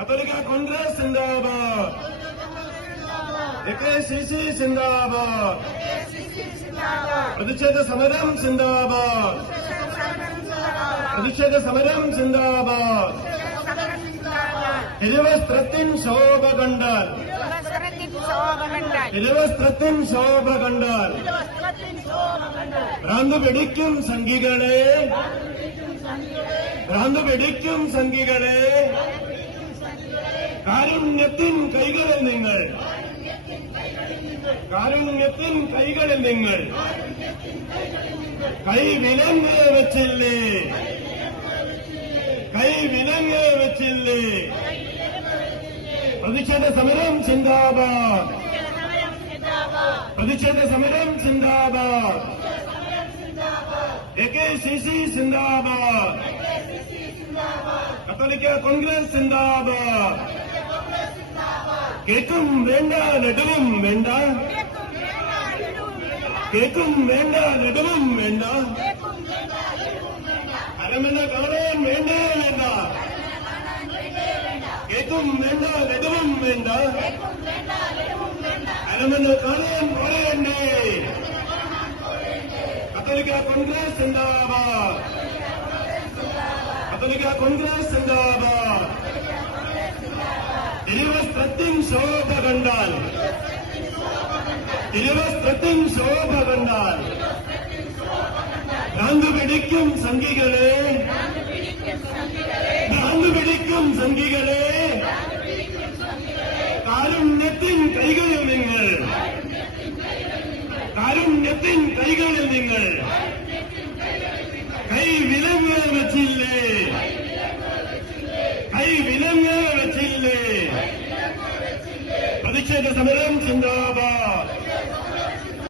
കത്തോലിക്ക കോൺഗ്രസ് സിന്ദാബാദ് A K C C സിന്ദാബാദ് പ്രതിഷേധ സമരം സിന്ദാബാദ് പ്രതിഷേധ സമരം സിന്ദാബാദ് തിരുവസ്ത്രത്തിൻ ശോഭ കണ്ടാൽ. തിരുവസ്ത്രത്തിൻ ശോഭ കണ്ടാൽ. ഭ്രാന്ത് പിടിക്കും സംഘികളെ. ഭ്രാന്ത് പിടിക്കും സംഘികളെ. കാരുണ്യത്തിൻ കൈകളിൽ നിങ്ങൾ. കാരുണ്യത്തിൻ കൈകളിൽ നിങ്ങൾ. കൈ വിലങ്ങ് വെച്ചില്ലേ. കൈ വിലങ്ങ് വെച്ചില്ലേ. പ്രതിഷേധ സമരം സിന്ദാബാദ് പ്രതിഷേധ സമരം സിന്ദാബാദ് എ കെ സി സി സിന്ദാബാദ് കത്തോലിക്ക കോൺഗ്രസ് സിന്ദാബാദ് கேட்கும் வேண்டா நெடுவும் வேண்டா. கேட்கும் வேண்டா நெடுவும் வேண்டா. அறமென கவனம் வேண்டா வேண்டா. கேட்கும் வேண்டா நெடுவும் வேண்டா. அறமென கவனம் போரண்டே கத்தோலிக்க காங்கிரஸ் சிந்தாபா கத்தோலிக்க காங்கிரஸ் சிந்தாபா തിരുവസ്ത്രത്തിൻ ശോഭ കണ്ടാൽ തിരുവസ്ത്രത്തിൻ ശോഭ കണ്ടാൽ ഭ്രാന്ത് പിടിക്കും സംഘികളെ ഭ്രാന്ത് പിടിക്കും സംഘികളെ കാരുണ്യത്തിൻ കൈകളിൽ നിങ്ങൾ കാരുണ്യത്തിൻ കൈകളിൽ നിങ്ങൾ കൈ വിലങ്ങ് വെച്ചില്ലേ കൈ വിലങ്ങ് പ്രതിഷേധ സമരം ചിന്താബാദ്.